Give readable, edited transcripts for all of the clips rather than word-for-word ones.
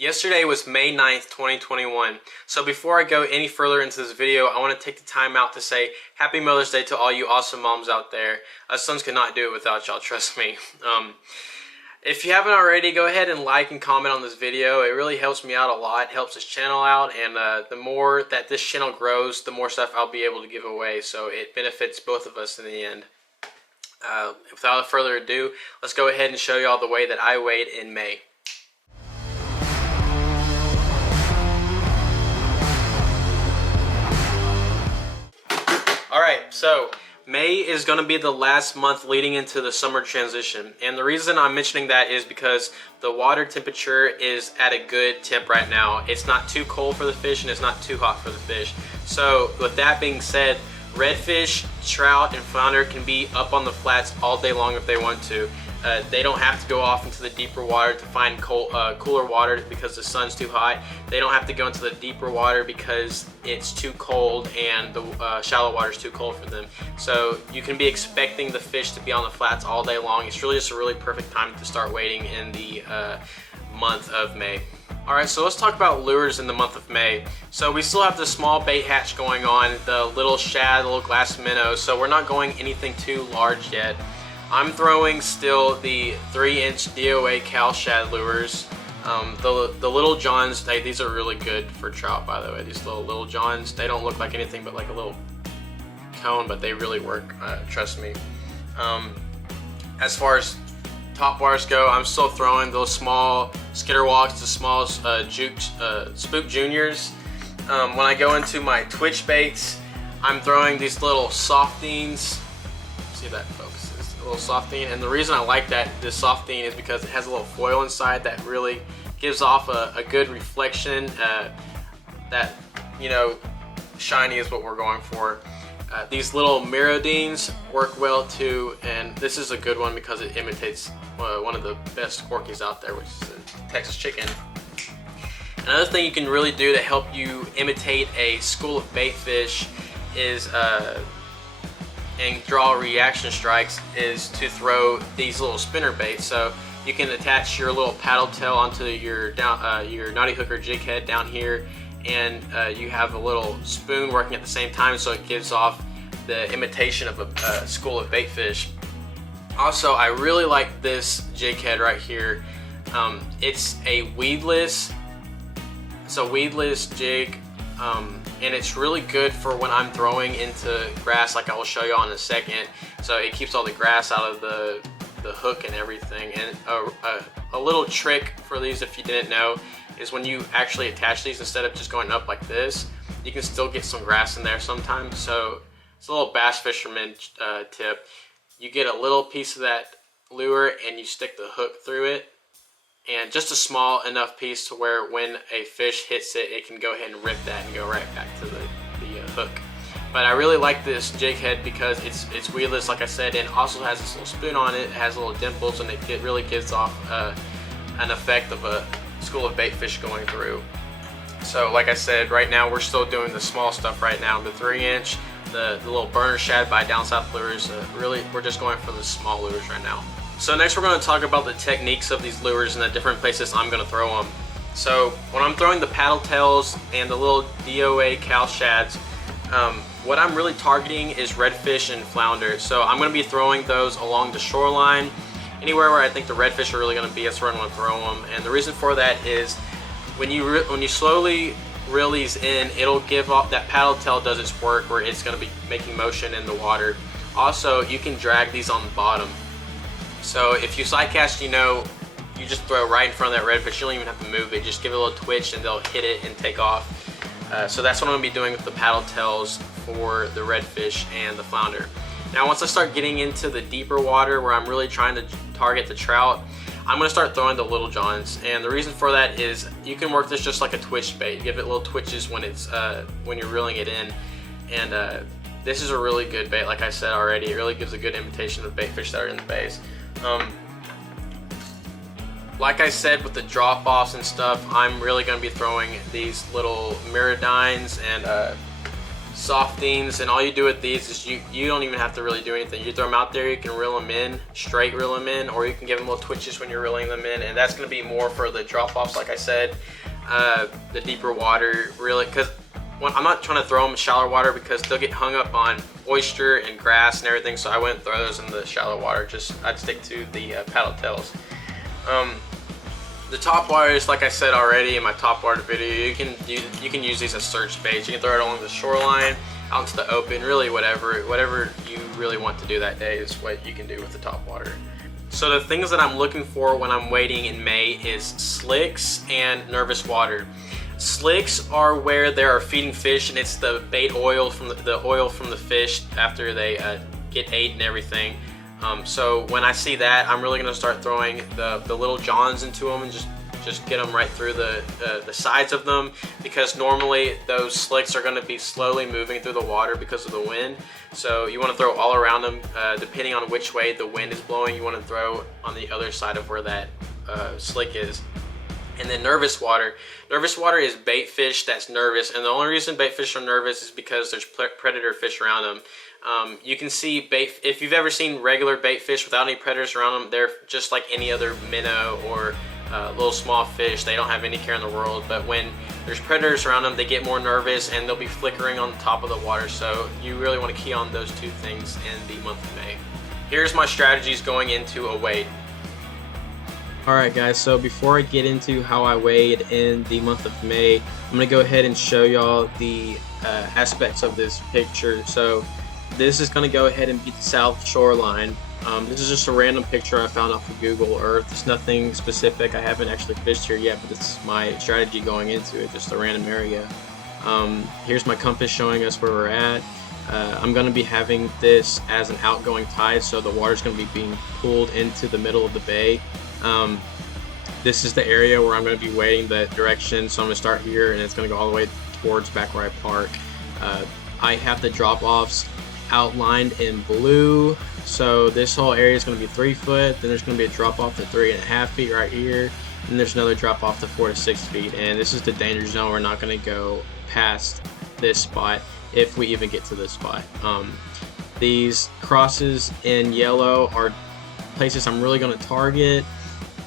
Yesterday was May 9th, 2021. So before I go any further into this video, I want to take the time out to say Happy Mother's Day to all you awesome moms out there. Us sons could not do it without y'all, trust me. If you haven't already, go ahead and like and comment on this video. It really helps me out a lot, helps this channel out, and the more that this channel grows, the more stuff I'll be able to give away. So it benefits both of us in the end. Without further ado, let's go ahead and show you all the way that I weighed in May. Alright, so May is going to be the last month leading into the summer transition, and the reason I'm mentioning that is because the water temperature is at a good temp right now. It's not too cold for the fish and it's not too hot for the fish. So with that being said, redfish, trout, and flounder can be up on the flats all day long if they want to. They don't have to go off into the deeper water to find cooler water because the sun's too hot. They don't have to go into the deeper water because it's too cold and the shallow water is too cold for them. So you can be expecting the fish to be on the flats all day long. It's really just a really perfect time to start wading in the month of May. Alright, so let's talk about lures in the month of May. So we still have the small bait hatch going on, the little shad, the little glass minnow, so we're not going anything too large yet. I'm throwing still the 3-inch DOA cow shad lures. The little johns, these are really good for trout, by the way. These little johns, they don't look like anything but like a little cone, but they really work, trust me. As far as top waters go, I'm still throwing those small skitterwalks, the small spook juniors. When I go into my twitch baits, I'm throwing these little softines. See that, folks? A little softine, and the reason I like this softine is because it has a little foil inside that really gives off a good reflection. That, you know, shiny is what we're going for. These little mirrodines work well too, and this is a good one because it imitates one of the best corkys out there, which is a Texas chicken. Another thing you can really do to help you imitate a school of bait fish is and draw reaction strikes is to throw these little spinner baits. So you can attach your little paddle tail onto your knotty hooker jig head down here, and you have a little spoon working at the same time, so it gives off the imitation of a school of bait fish. Also, I really like this jig head right here. It's a weedless, jig. And it's really good for when I'm throwing into grass, like I will show you on in a second. So it keeps all the grass out of the hook and everything. And a little trick for these, if you didn't know, is when you actually attach these, instead of just going up like this, you can still get some grass in there sometimes. So it's a little bass fisherman tip. You get a little piece of that lure and you stick the hook through it, and just a small enough piece to where when a fish hits it, it can go ahead and rip that and go right back to the hook. But I really like this jig head because it's weedless, like I said, and also has this little spoon on it. It has little dimples, and it really gives off an effect of a school of bait fish going through. So like I said, right now we're still doing the small stuff right now, the 3-inch, the little burner shad by Down South Lures. Really, we're just going for the small lures right now. So next we're going to talk about the techniques of these lures and the different places I'm going to throw them. So when I'm throwing the paddle tails and the little DOA cow shads, what I'm really targeting is redfish and flounder. So I'm going to be throwing those along the shoreline. Anywhere where I think the redfish are really going to be, that's where I'm going to throw them. And the reason for that is when you slowly reel these in, it'll give off, that paddle tail does its work where it's going to be making motion in the water. Also, you can drag these on the bottom. So if you side cast, you just throw right in front of that redfish. You don't even have to move it. Just give it a little twitch and they'll hit it and take off. So that's what I'm going to be doing with the paddle tails for the redfish and the flounder. Now once I start getting into the deeper water where I'm really trying to target the trout, I'm going to start throwing the little johns. And the reason for that is you can work this just like a twitch bait. Give it little twitches when you're reeling it in. And this is a really good bait, like I said already. It really gives a good imitation of bait fish that are in the bays. Like I said, with the drop-offs and stuff, I'm really going to be throwing these little mirrodines and softings, and all you do with these is you don't even have to really do anything. You throw them out there, you can reel them in, straight reel them in, or you can give them little twitches when you're reeling them in, and that's going to be more for the drop-offs, like I said, the deeper water, really, because I'm not trying to throw them in shallow water because they'll get hung up on oyster and grass and everything, so I wouldn't throw those in the shallow water. I'd stick to the paddle tails. The topwaters, like I said already in my topwater video, you can use these as search baits. You can throw it along the shoreline, out into the open, really whatever you really want to do that day is what you can do with the topwater. So the things that I'm looking for when I'm wading in May is slicks and nervous water. Slicks are where they are feeding fish, and it's the bait oil from the oil from the fish after they get ate and everything. So when I see that, I'm really going to start throwing the little johns into them and just get them right through the sides of them, because normally those slicks are going to be slowly moving through the water because of the wind. So you want to throw all around them, depending on which way the wind is blowing. You want to throw on the other side of where that slick is. And then nervous water. Nervous water is bait fish that's nervous, and the only reason bait fish are nervous is because there's predator fish around them. You can see bait, if you've ever seen regular bait fish without any predators around them, they're just like any other minnow or little small fish. They don't have any care in the world, but when there's predators around them, they get more nervous and they'll be flickering on the top of the water. So you really want to key on those two things in the month of May. Here's my strategies going into a wade. Alright guys, so before I get into how I wade in the month of May, I'm going to go ahead and show y'all the aspects of this picture. So this is going to go ahead and be the south shoreline. This is just a random picture I found off of Google Earth. It's nothing specific. I haven't actually fished here yet, but it's my strategy going into it, just a random area. Here's my compass showing us where we're at. I'm going to be having this as an outgoing tide, so the water's going to be being pulled into the middle of the bay. This is the area where I'm going to be wading the direction, so I'm going to start here and it's going to go all the way towards back where I park. I have the drop-offs outlined in blue, so this whole area is going to be 3 foot, then there's going to be a drop-off to 3.5 feet right here, and there's another drop-off to 4 to 6 feet, and this is the danger zone. We're not going to go past this spot if we even get to this spot. These crosses in yellow are places I'm really going to target.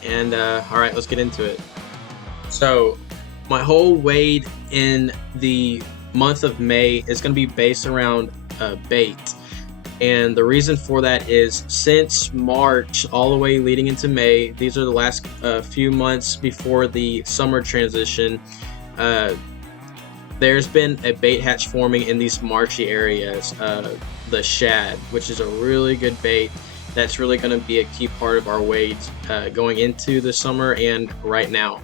And alright, let's get into it. So my whole wade in the month of May is going to be based around bait, and the reason for that is since March all the way leading into May, these are the last few months before the summer transition, there's been a bait hatch forming in these marshy areas, the shad, which is a really good bait. That's really going to be a key part of our wades going into the summer and right now.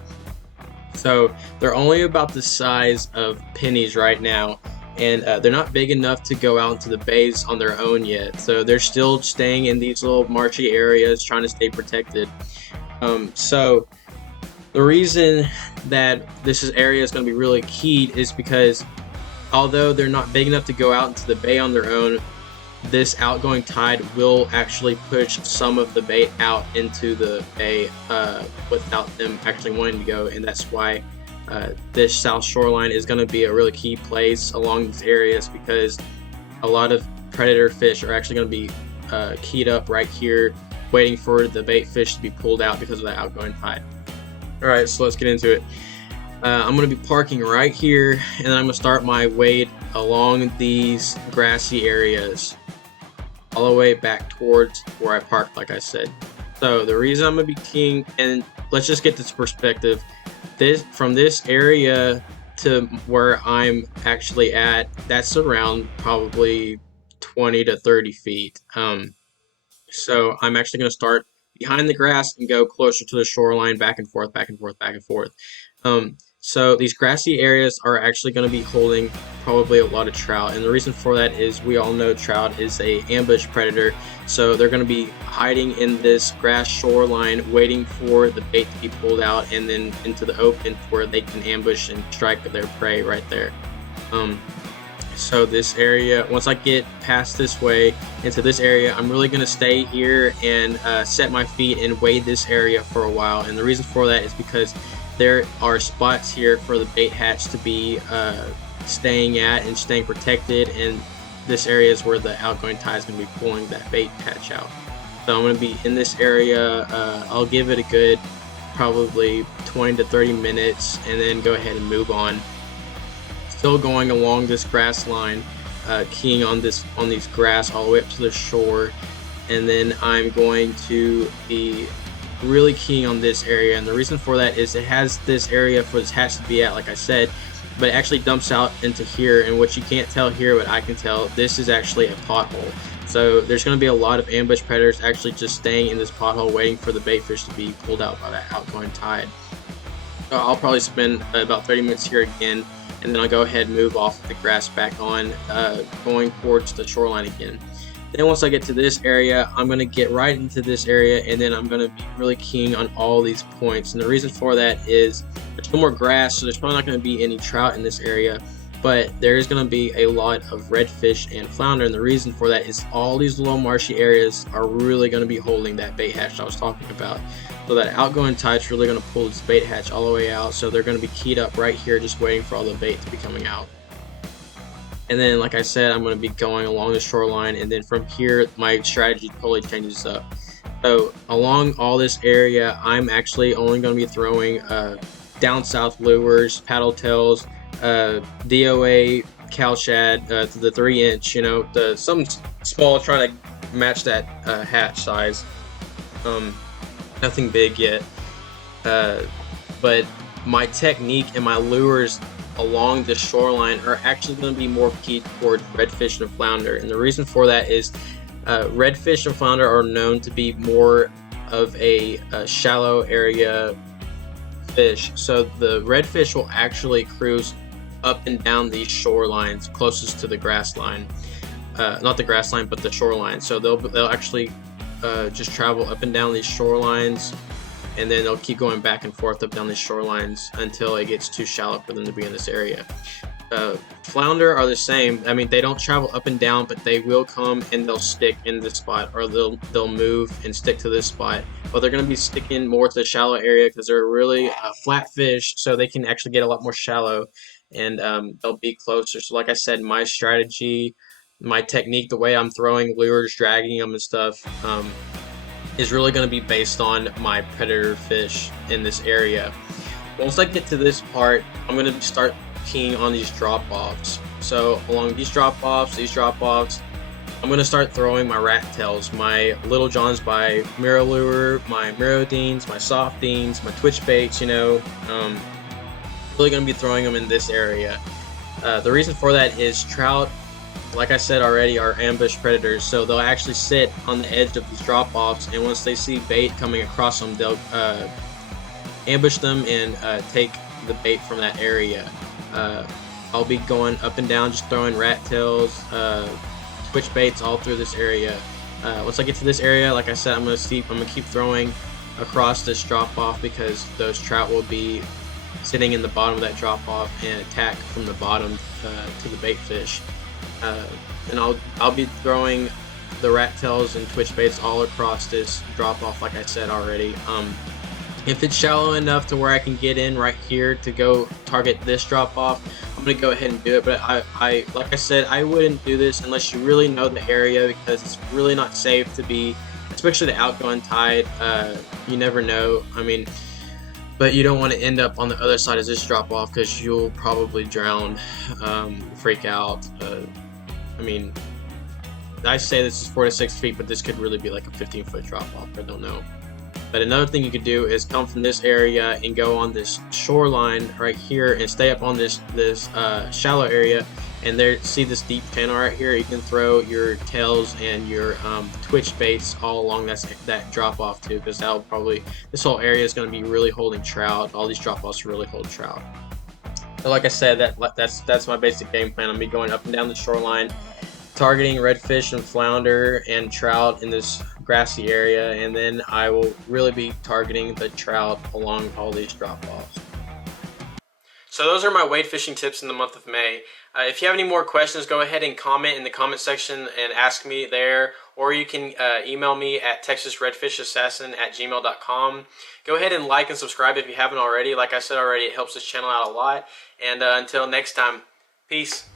So they're only about the size of pennies right now, and they're not big enough to go out into the bays on their own yet. So they're still staying in these little marshy areas, trying to stay protected. So the reason that this area is going to be really keyed is because although they're not big enough to go out into the bay on their own, this outgoing tide will actually push some of the bait out into the bay without them actually wanting to go, and that's why this south shoreline is going to be a really key place along these areas, because a lot of predator fish are actually going to be keyed up right here waiting for the bait fish to be pulled out because of the outgoing tide. Alright, so let's get into it. I'm going to be parking right here, and then I'm going to start my wade along these grassy areas all the way back towards where I parked, like I said. So the reason I'm going to be keying, and let's just get this perspective, from this area to where I'm actually at, that's around probably 20 to 30 feet. So I'm actually going to start behind the grass and go closer to the shoreline, back and forth, back and forth, back and forth. So these grassy areas are actually going to be holding probably a lot of trout, and the reason for that is we all know trout is a ambush predator, so they're going to be hiding in this grass shoreline waiting for the bait to be pulled out and then into the open where they can ambush and strike their prey right there. So this area, once I get past this way into this area, I'm really going to stay here and set my feet and wade this area for a while, and the reason for that is because there are spots here for the bait hatch to be staying at and staying protected, and this area is where the outgoing tide is going to be pulling that bait hatch out. So I'm going to be in this area. I'll give it a good probably 20 to 30 minutes and then go ahead and move on. Still going along this grass line, keying on these grass all the way up to the shore, and then I'm going to be really keying on this area. And the reason for that is it has this area for this hatch to be at, like I said, but it actually dumps out into here, and what you can't tell here, but I can tell, this is actually a pothole. So there's going to be a lot of ambush predators actually just staying in this pothole waiting for the bait fish to be pulled out by that outgoing tide. So I'll probably spend about 30 minutes here again, and then I'll go ahead and move off the grass back on, going towards the shoreline again. Then once I get to this area, I'm going to get right into this area, and then I'm going to be really keying on all these points. And the reason for that is there's no more grass, so there's probably not going to be any trout in this area, but there is going to be a lot of redfish and flounder. And the reason for that is all these little marshy areas are really going to be holding that bait hatch I was talking about. So that outgoing tide's really going to pull this bait hatch all the way out, so they're going to be keyed up right here just waiting for all the bait to be coming out. And then, like I said, I'm going to be going along the shoreline, and then from here my strategy totally changes up. So along all this area, I'm actually only going to be throwing down south lures, paddle tails, DOA cow shad to the 3-inch, you know, something small, trying to match that hatch size. Nothing big yet, but my technique and my lures along the shoreline are actually going to be more keyed towards redfish and flounder. And the reason for that is redfish and flounder are known to be more of a shallow area fish. So the redfish will actually cruise up and down these shorelines closest to the grass line. Not the grass line, but the shoreline. So they'll actually just travel up and down these shorelines, and then they'll keep going back and forth up down these shorelines until it gets too shallow for them to be in this area. Flounder are the same. I mean, they don't travel up and down, but they will come and they'll stick in this spot, or they'll move and stick to this spot. But they're going to be sticking more to the shallow area because they're really flat fish, so they can actually get a lot more shallow, and they'll be closer. So like I said, my strategy, my technique, the way I'm throwing lures, dragging them and stuff, is really going to be based on my predator fish in this area. Once I get to this part, I'm going to start keying on these drop-offs. So along these drop-offs, I'm going to start throwing my rat tails, my Little Johns by Mirrolure, my Mirrodines, my Softines, my Twitch baits, you know. Really going to be throwing them in this area. The reason for that is trout, like I said already, are ambush predators, so they'll actually sit on the edge of these drop-offs, and once they see bait coming across them, they'll ambush them and take the bait from that area. I'll be going up and down, just throwing rat tails, twitch baits all through this area. Once I get to this area, like I said, I'm gonna keep throwing across this drop-off because those trout will be sitting in the bottom of that drop-off and attack from the bottom to the bait fish. And I'll be throwing the rat tails and twitch baits all across this drop off, like I said already. If it's shallow enough to where I can get in right here to go target this drop off, I'm gonna go ahead and do it. But I like I said, I wouldn't do this unless you really know the area, because it's really not safe to be, especially the outgoing tide. You never know. I mean, but you don't want to end up on the other side of this drop off because you'll probably drown, freak out. I mean, I say this is 4 to 6 feet, but this could really be like a 15-foot drop off. I don't know. But another thing you could do is come from this area and go on this shoreline right here and stay up on this shallow area, and there, see this deep channel right here. You can throw your tails and your twitch baits all along that drop off too, because that'll probably, this whole area is going to be really holding trout. All these drop offs really hold trout. So like I said, that's my basic game plan. I'm gonna be going up and down the shoreline, targeting redfish and flounder and trout in this grassy area, and then I will really be targeting the trout along all these drop-offs. So those are my wade fishing tips in the month of May. If you have any more questions, go ahead and comment in the comment section and ask me there, or you can email me at texasredfishassassin@gmail.com. Go ahead and like and subscribe if you haven't already. Like I said already, it helps this channel out a lot. And until next time, Peace.